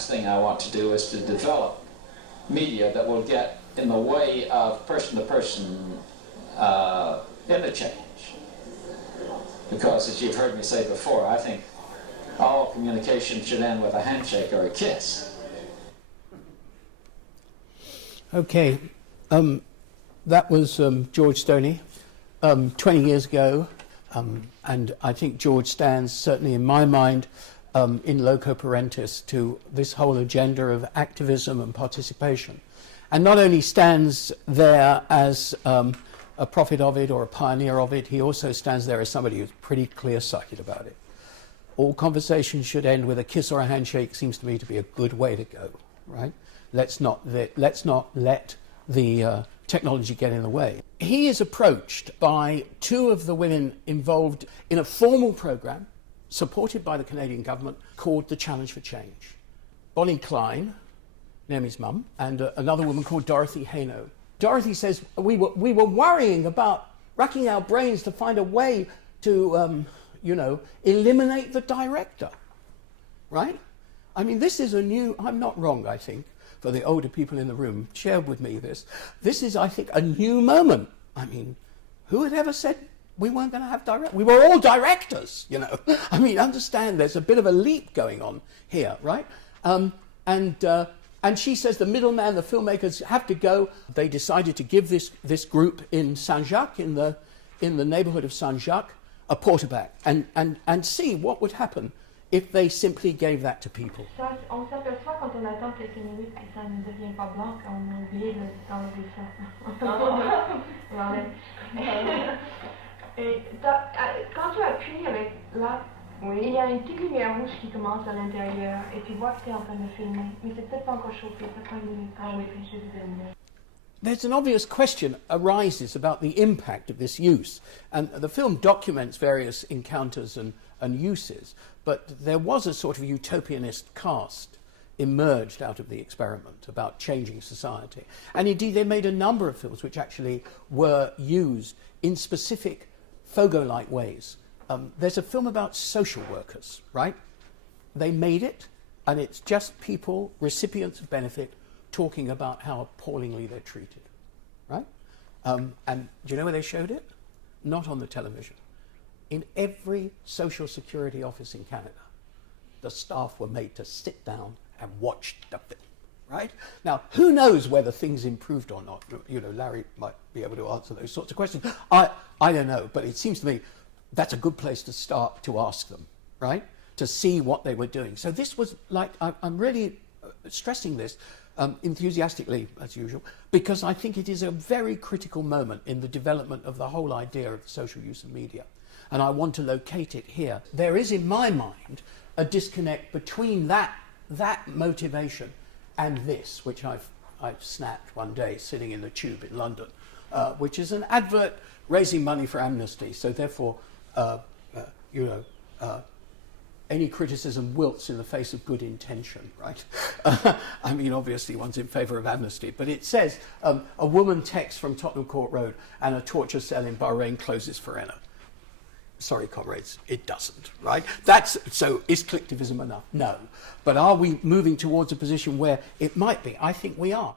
last thing I want to do is to develop media that will get in the way of person-to-person interchange. Because, as you've heard me say before, I think all communication should end with a handshake or a kiss. Okay, that was George Stoney 20 years ago, and I think George stands, certainly in my mind, in loco parentis to this whole agenda of activism and participation. And not only stands there as a prophet of it or a pioneer of it, he also stands there as somebody who's pretty clear-sighted about it. All conversations should end with a kiss or a handshake seems to me to be a good way to go, right? Let's not let the technology get in the way. He is approached by two of the women involved in a formal program supported by the Canadian government called the Challenge for Change. Bonnie Klein, Naomi's mum, and another woman called Dorothy Haino. Dorothy says, we were worrying about racking our brains to find a way to, eliminate the director, right? I mean, this is a new, I'm not wrong, I think, for the older people in the room, share with me this. This is, I think, a new moment. I mean, who had ever said we weren't going to have directors? We were all directors, you know. I mean, understand there's a bit of a leap going on here, right? And she says the middleman, the filmmakers have to go. They decided to give this group in Saint-Jacques, in the neighborhood of Saint-Jacques, a quarterback and see what would happen if they simply gave that to people. On s'aperçoit quand on attend quelques minutes que ça ne devient pas blanc, qu'on a oublié d'enlever ça. On l'enlève. Quand tu appuies avec là, il y a une petite lumière rouge qui commence à l'intérieur et tu vois que tu es en train de filmer. Mais c'est peut-être pas encore chauffé, c'est pas une minute. There's an obvious question arises about the impact of this use. And the film documents various encounters and uses, but there was a sort of utopianist cast emerged out of the experiment about changing society. And indeed, they made a number of films which actually were used in specific Fogo-like ways. There's a film about social workers, right? They made it, and it's just people, recipients of benefit, talking about how appallingly they're treated, right? And do you know where they showed it? Not on the television. In every social security office in Canada, the staff were made to sit down and watch the film, right? Now, who knows whether things improved or not? You know, Larry might be able to answer those sorts of questions. I don't know, but it seems to me that's a good place to start to ask them, right? To see what they were doing. So this was like, I'm really stressing this enthusiastically, as usual, because I think it is a very critical moment in the development of the whole idea of the social use of media. And I want to locate it here. There is, in my mind, a disconnect between that motivation and this, which I've snapped one day sitting in the tube in London, which is an advert raising money for Amnesty. So therefore, any criticism wilts in the face of good intention, right? I mean, obviously one's in favour of Amnesty, but it says a woman texts from Tottenham Court Road and a torture cell in Bahrain closes forever. Sorry, comrades, it doesn't, right? So is Clicktivism enough? No. But are we moving towards a position where it might be? I think we are.